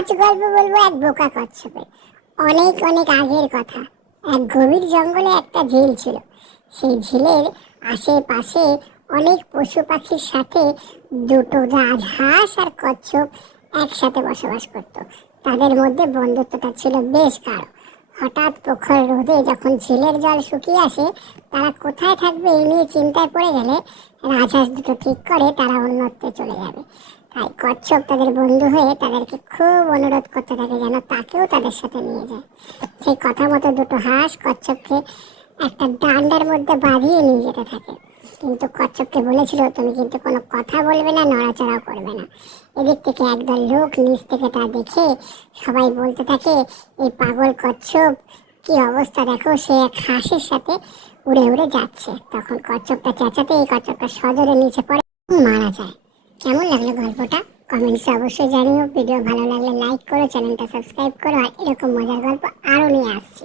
আজ গল্প বলবো এক বোকা কচ্ছপের। অনেক অনেক আগের কথা। এক গভীর জঙ্গলে একটা ঝিল ছিল। সেই ঝিলের আশেপাশে অনেক পশু পাখির সাথে দুটো রাজহাঁস আর কচ্ছপ একসাথে বসবাস করত। তাদের মধ্যে বন্ধুত্বটা ছিল বেশ গাঢ়। হঠাৎ প্রখর রোদে যখন ঝিলের জল শুকিয়ে আসে, তারা কোথায় থাকবে এই নিয়ে চিন্তায় পড়ে গেলে রাজহাঁস দুটো ঠিক করে তারা অন্যত্রে চলে যাবে। তাই কচ্ছপ তাদের বন্ধু হয়ে তাদেরকে খুব অনুরোধ করতে থাকে যেন তাকেও তাদের সাথে নিয়ে যায়। সেই কথা মতো দুটো হাঁস কচ্ছপকে একটা ডান্ডার মধ্যে বাঁধিয়ে নিয়ে যেতে থাকে। কিন্তু কচ্ছপকে বলেছিল, তুমি কিন্তু কোনো কথা বলবে না, নড়াচড়াও করবে না। এদিক থেকে একদল লোক নিচ থেকে তা দেখে সবাই বলতে থাকে, এই পাগল কচ্ছপ, কি অবস্থা দেখো, সে এক হাঁসের সাথে উড়ে উড়ে যাচ্ছে। তখন কচ্ছপটা চেঁচাতে এই কচ্ছপটা সজোরে নিচে পড়ে, মারা যায়। কেমন লাগলো গল্পটা? কমেন্টসে অবশ্যই জানিও। ভিডিও ভালো লাগলে লাইক করো, চ্যানেলটা সাবস্ক্রাইব করো, আর এরকম মজার গল্প আরও নিয়ে আসছি।